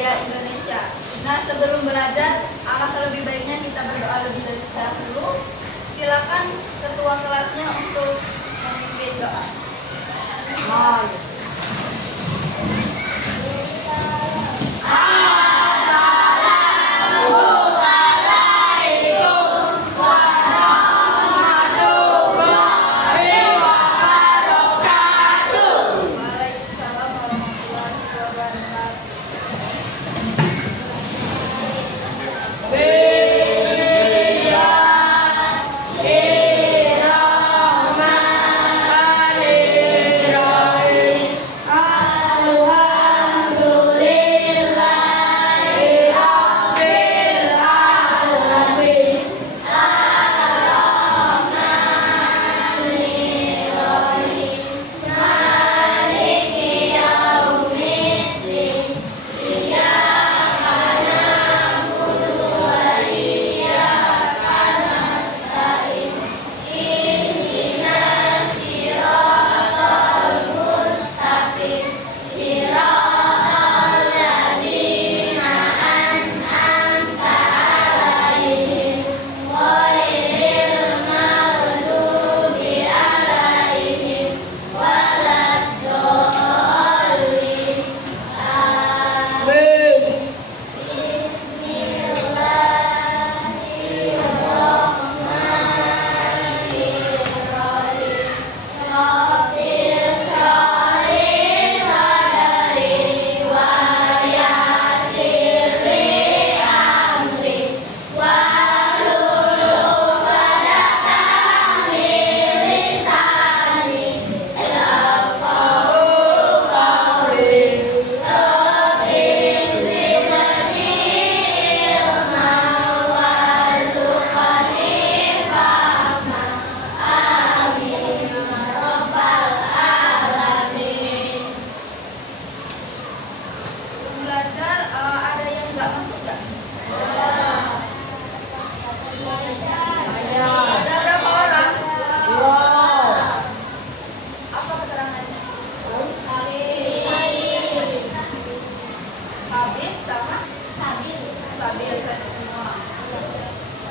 budaya Indonesia. Nah, sebelum belajar, alangkah lebih baiknya kita berdoa lebih dahulu. Silakan ketua kelasnya untuk memimpin doa. Waalaikumsalam warahmatullahi wabarakatuh.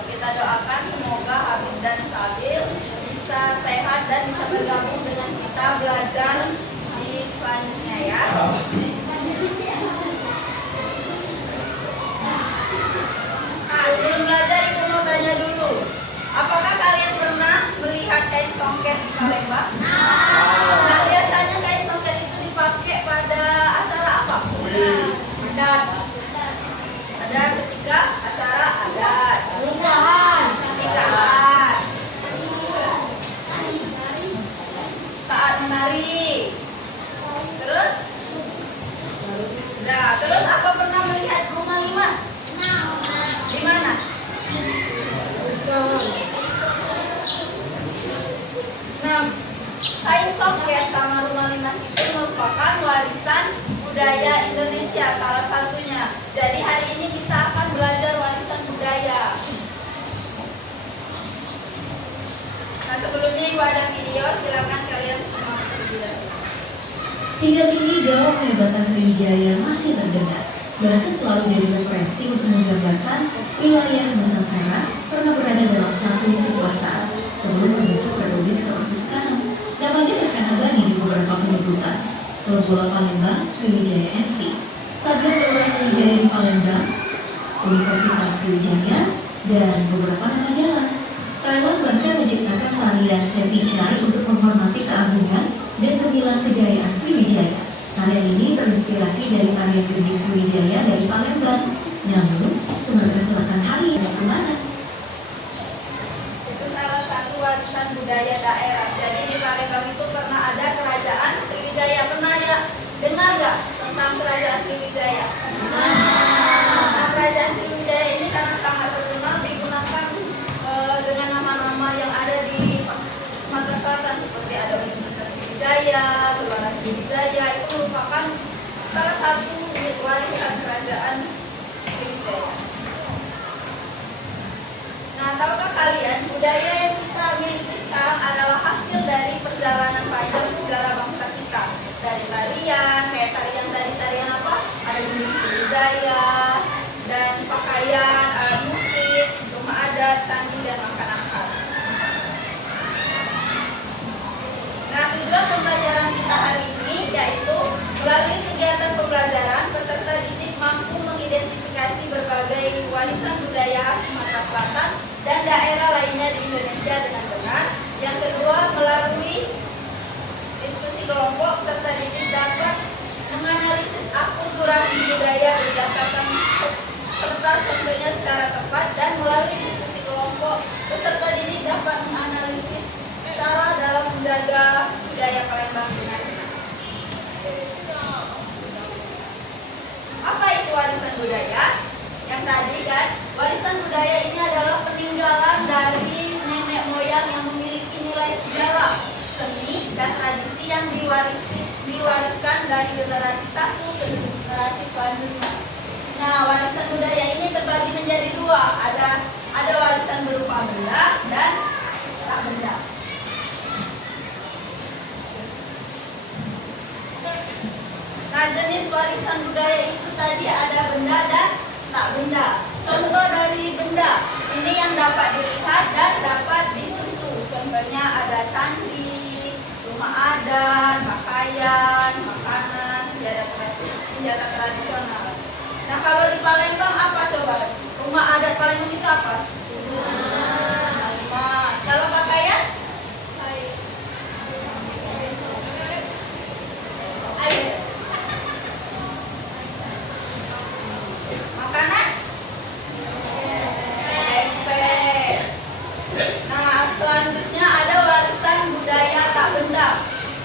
Kita doakan semoga Habib dan Sabil bisa sehat dan bisa bergabung dengan kita belajar di selanjutnya ya. Nah, sebelum belajar Ibu mau tanya dulu, apakah kalian pernah melihat kain songket di Palembang? Nah, biasanya kain songket itu dipakai pada acara apa? Ada ketika acara adat, nikahan, saat menari. Terus, nah, terus apa pernah melihat rumah limas? Di mana? Nah, kain songket sama rumah limas itu merupakan warisan budaya Indonesia salah satunya. Jadi hari ini kita akan belajar warisan budaya. Nah, sebelumnya Ibu ada video, silakan kalian semua terlihat. Hingga kini gaung kehebatan Sriwijaya masih terdengar. Bahkan selalu jadi referensi untuk menggambarkan wilayah Nusantara pernah berada dalam satu kekuasaan sebelum membentuk republik seperti sekarang. Namanya terkandung di beberapa penyebutan. Klub bola Palembang, Sriwijaya FC, Stadion Gelora Sriwijaya di Palembang, Universitas Sriwijaya, dan beberapa nama jalan. Thailand bahkan menciptakan tarian Sevichai untuk menghormati keagungan dan gemilang kejayaan Sriwijaya. Tarian ini terinspirasi dari tarian gending Sriwijaya dari Palembang. Namun, Sumatera Selatan hari ini kemana? Itu salah satu warisan budaya daerah. Jadi di Palembang itu pernah ada kerajaan Sriwijaya. Pernah ya dengar nggak tentang kerajaan Sriwijaya? Nah, kerajaan Sriwijaya ini karena sangat terkenal digunakan dengan nama-nama yang ada di Sumatera Selatan seperti ada Universitas Sriwijaya, Gelora Sriwijaya. Itu merupakan salah satu warisan kerajaan Sriwijaya. Nah, tahukah kalian budaya yang kita miliki sekarang adalah hasil dari perjalanan panjang sejarah bangsa kita. Dari tarian, kayak tarian apa? Ada gending Sriwijaya, Yang kedua, melalui diskusi kelompok serta didik dapat menganalisis akulturasi budaya berdasarkan serta contohnya secara tepat, dan melalui diskusi kelompok peserta didik dapat menganalisis cara dalam menjaga budaya Palembang dengan benar. Apa itu warisan budaya? Yang tadi kan, warisan budaya ini adalah peninggalan dari nenek moyang yang memiliki nilai sejarah, seni, dan tradisi yang diwariskan dari generasi satu ke generasi selanjutnya. Nah, warisan budaya ini terbagi menjadi dua. Ada warisan berupa benda dan tak benda. Nah, jenis warisan budaya itu tadi ada benda dan tak benda. Contoh dari benda ini yang dapat dilihat dan dapat disentuh. Contohnya ada candi, rumah adat, pakaian, makanan, senjata tradisional. Nah, kalau di Palembang apa coba? Rumah adat Palembang itu apa? Rumah. Kalau pakaian? Makanan? Pempek. Nah, selanjutnya ada warisan budaya tak benda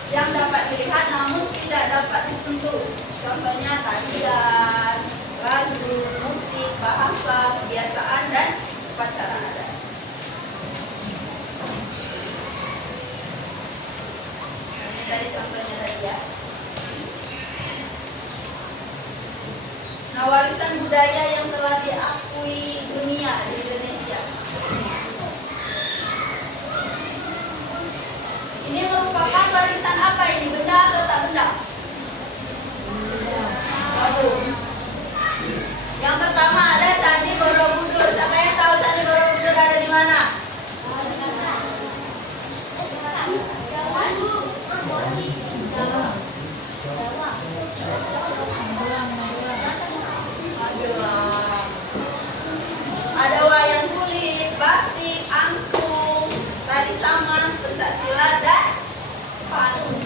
yang dapat dilihat namun tidak dapat disentuh. Contohnya tarian, lagu, musik, bahasa, kebiasaan, dan upacara adat. Ini tadi contohnya tadi ya. Nah, warisan budaya yang telah diakui dunia di Indonesia. Ini merupakan warisan apa ini? Benda atau tak benda? Bagus. Yang pertama ada Candi Borobudur. Siapa yang tahu Candi Borobudur ada di mana? Ada wayang kulit, batik, angklung, tari saman, pencaksilat, dan pantun.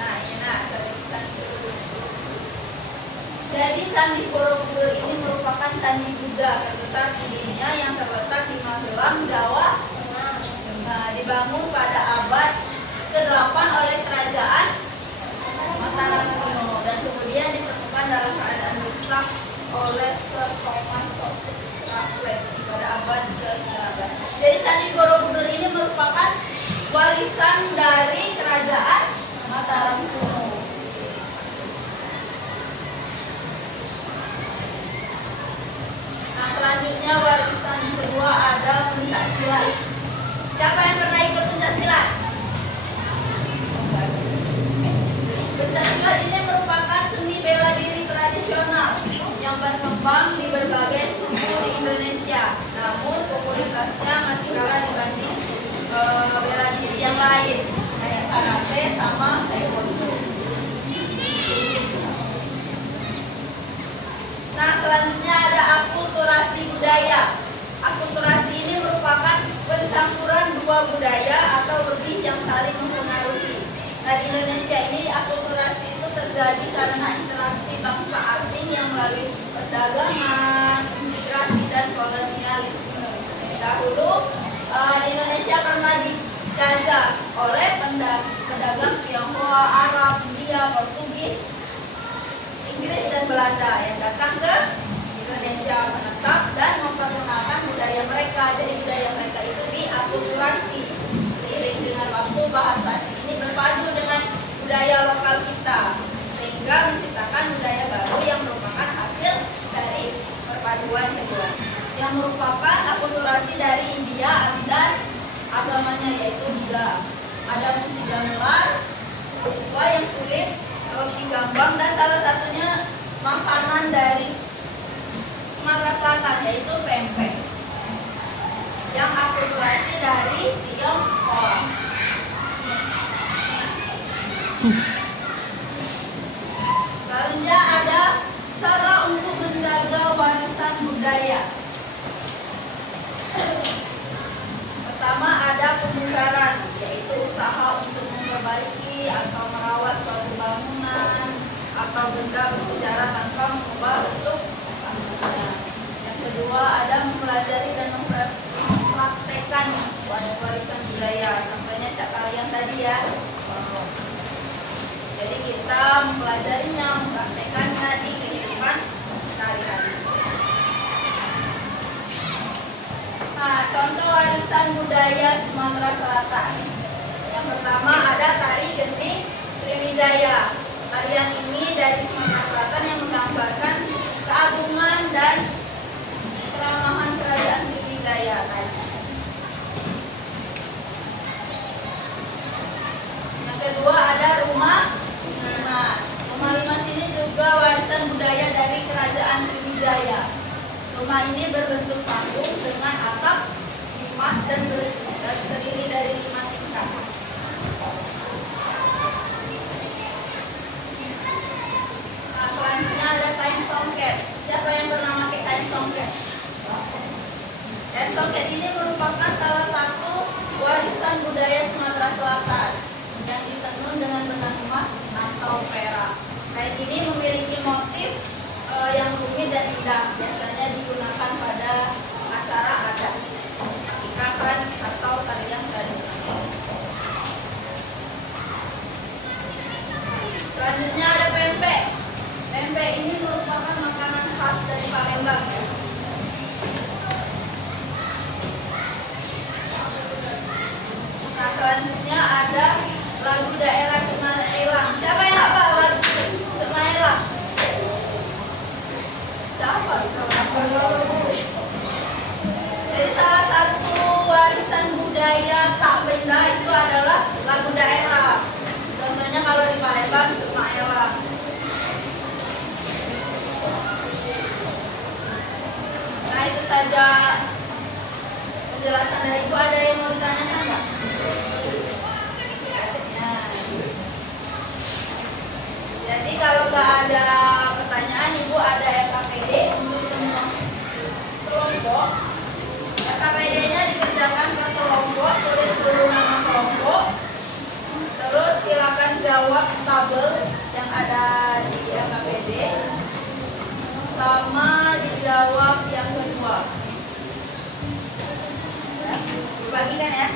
Nah, ini jadi Candi Borobudur ini merupakan candi Buddha terbesar di dunia yang terletak di Magelang, Jawa. Nah, dibangun pada abad ke-8 oleh kerajaan Mataram kuno dan kemudian ditemukan dalam keadaan rusak oleh Sir Thomas Raffles pada abad ke-9. Jadi Candi Borobudur ini merupakan warisan dari kerajaan Mataram kuno. Nah, selanjutnya warisan kedua ada pencaksilat. Siapa yang pernah ikut pencaksilat? Pencaksilat ini merupakan seni bela diri tradisional yang berkembang di berbagai suku di Indonesia. Namun popularitasnya masih kalah dibanding bela diri yang lain, kayak karate sama taekwondo. Nah, selanjutnya ada akulturasi budaya. Akulturasi ini merupakan pencampuran dua budaya atau lebih yang saling mempengaruhi. Nah, di Indonesia ini akulturasi itu terjadi karena interaksi bangsa asing yang melalui perdagangan, imigrasi, dan kolonialisme. Dahulu di Indonesia pernah dijajah oleh pedagang Tionghoa, Arab, India, Portugis, Inggris, dan Belanda yang datang ke Indonesia menetap dan memperkenalkan budaya mereka. Jadi budaya mereka itu diakulturasi. Seiring dengan waktu bahasa ini berpadu dengan budaya lokal kita sehingga menciptakan budaya baru yang merupakan hasil dari perpaduan kedua. Yang merupakan akulturasi dari India dan agamanya yaitu Buddha. Ada musik gamelan, wayang kulit, roti gambang, dan salah satunya makanan dari Sumatera Selatan yaitu pempek yang akulturasi dari Tionghoa. Selanjutnya ada cara untuk menjaga warisan budaya. benda bersejarah tanpa mengubah bentuk aslinya. Yang kedua ada mempelajari dan mempraktekkan warisan budaya. Contohnya cak kalian tadi ya. Jadi kita mempelajarinya, mempraktekannya di kehidupan sehari-hari. Nah, contoh warisan budaya Sumatera Selatan. Yang pertama ada tari genting Sriwijaya. Tarian ini dari Sumatera Selatan yang menggambarkan keagungan dan keramahan kerajaan Sriwijaya. Yang kedua ada rumah limas. Rumah limas ini juga warisan budaya dari kerajaan Sriwijaya. Rumah ini berbentuk panggung dengan atap limas dan terdiri dari 5 tingkat. Nah, selanjutnya ada kain songket. Siapa yang pernah pakai kain songket? Kain songket ini merupakan salah satu warisan budaya Sumatera Selatan yang ditenun dengan benang emas atau perak. Kain ini memiliki motif yang rumit dan indah, biasanya digunakan pada acara adat, ikatan atau tarian tradisional. Selanjutnya ada pempek. Pempek ini merupakan makanan khas dari Palembang ya. Nah, selanjutnya ada lagu daerah Cemailang. Siapa yang hafal lagu Cemailang? Jadi salah satu warisan budaya tak benda itu adalah lagu daerah. Contohnya kalau di Palembang Cemailang. Nah, itu saja penjelasan dari Ibu. Ada yang mau ditanyakan nggak? Ya. Jadi kalau nggak ada pertanyaan, Ibu ada RKPD untuk semua kelompok. RKPD-nya dikerjakan ke kelompok, tulis dulu nama kelompok. Terus silakan jawab tabel yang ada di RKPD, sama dijawab yang kedua. Ya, dibagikan ya.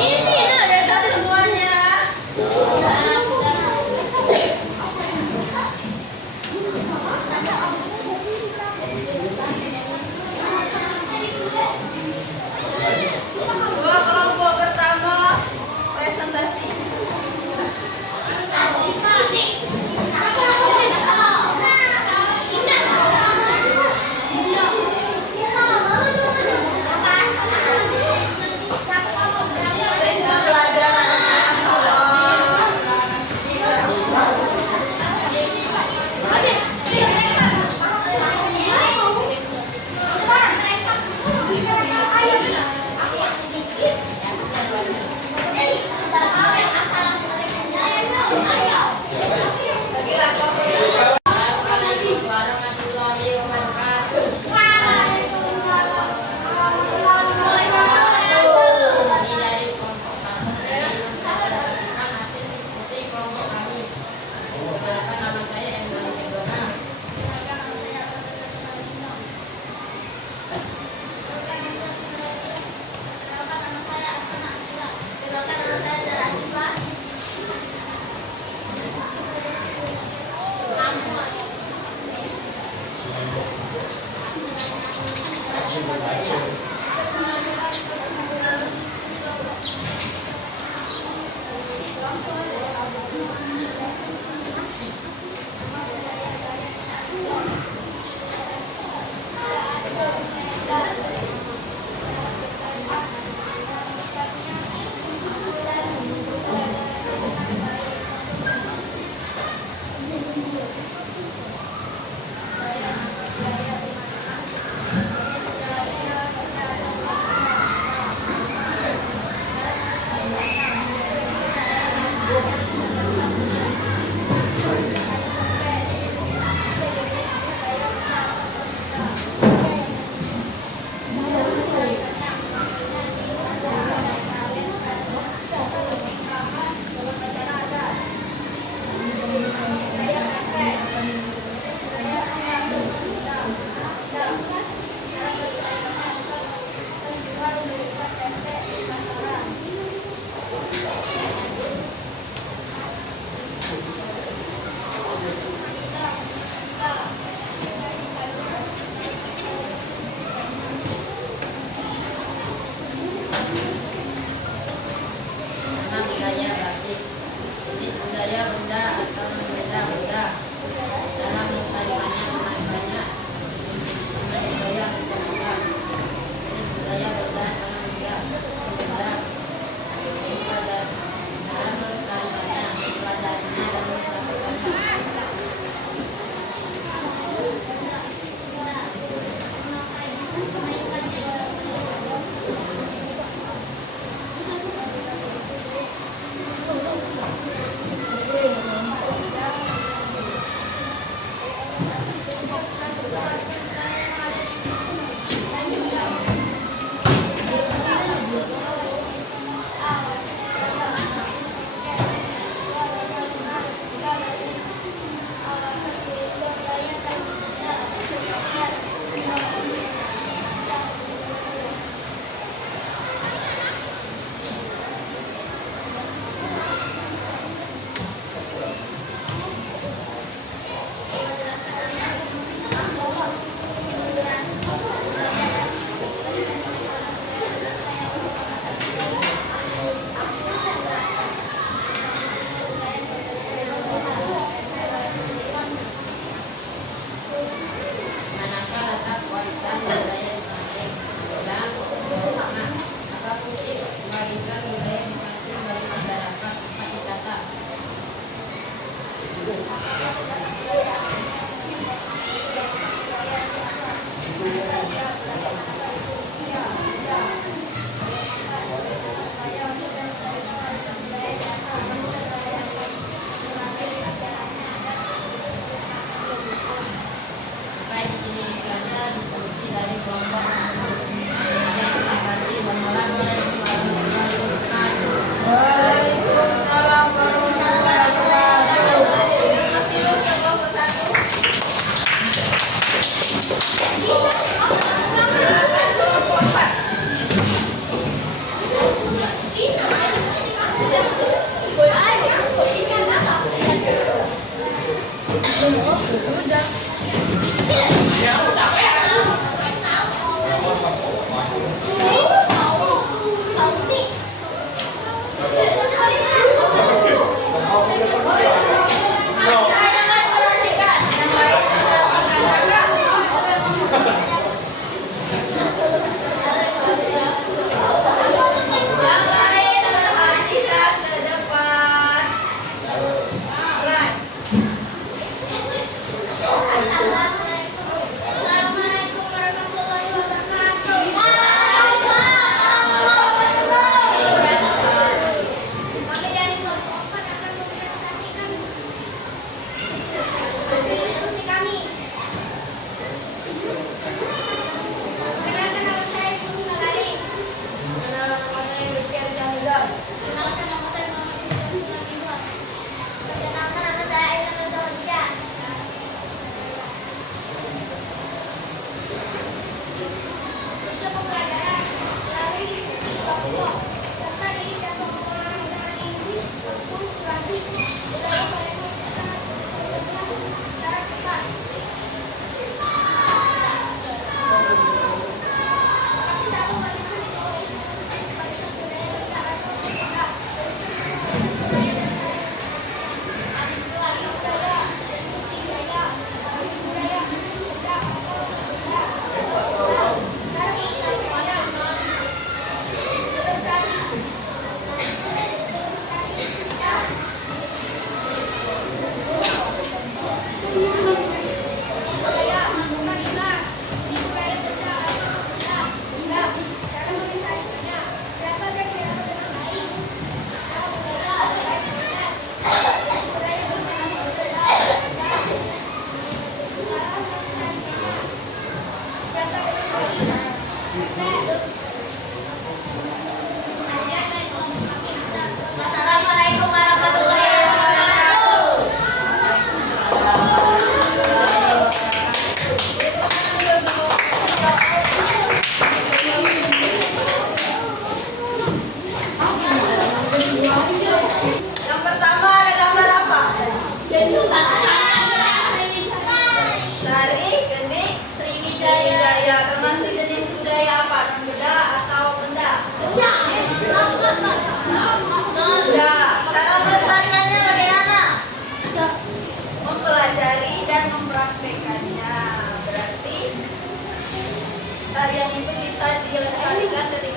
Ini udah semuanya. Dua kelompok pertama presentasi. Tentang pelajaran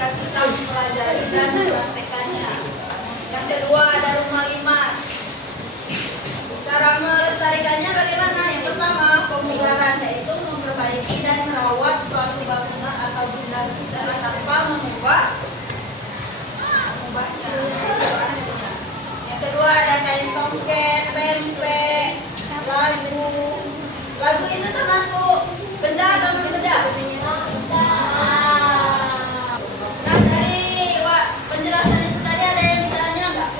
ketika kita mempelajari dan mempraktekannya. Yang kedua ada rumah limat. Cara melestarikannya bagaimana? Yang pertama, pemugaran, yaitu memperbaiki dan merawat suatu bangunan atau benda secara tanpa mengubahnya. Yang kedua ada kain tongket, pempek, lagu. Lagu itu termasuk benda atau bukan benda? Nah, dari penjelasan itu tadi ada yang ditanya nggak?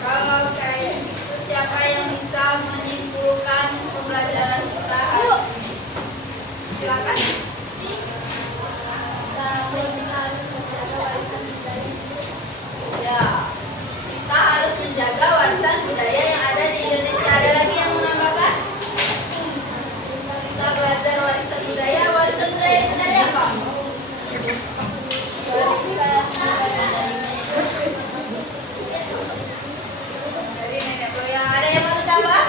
Kalau kayak gitu, siapa yang bisa menyimpulkan pembelajaran kita hari ini? Silakan. Ya, kita harus menjaga warisan budaya yang ada di Indonesia. Ada lagi yang menambahkan? Kita belajar warisan budaya. Warisan budaya itu tadi apa? Dari nenek moyang. Ada yang mau ditambah?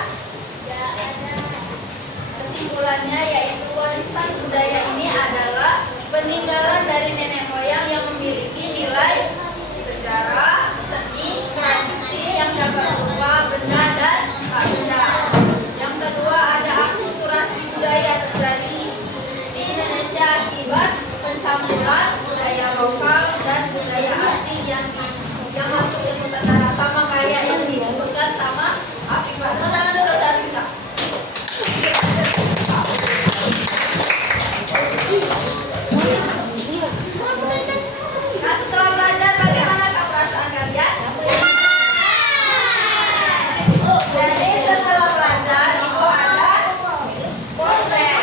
Kesimpulannya yaitu warisan budaya ini adalah peninggalan dari nenek moyang yang memiliki nilai sejarah, seni, tradisi yang dapat berupa benda dan tak benda. Yang kedua ada akulturasi budaya terjadi di Indonesia akibat pencampuran budaya lokal dan budaya asing yang masuk ke Nusantara, sama kayak yang disebutkan sama Afifah. Tepuk tangan dulu untuk Afifah. Nah, setelah belajar bagaimana perasaan kalian? Jadi setelah belajar itu ada potret.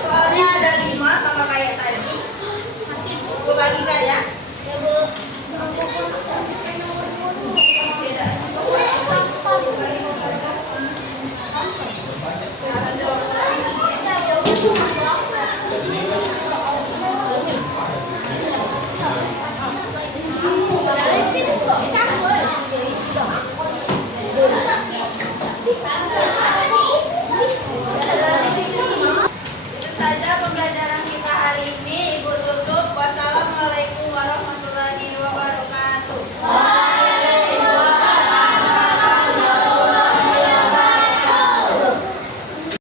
Soalnya ada 5 sama kayak tadi. Aku bagikan ya.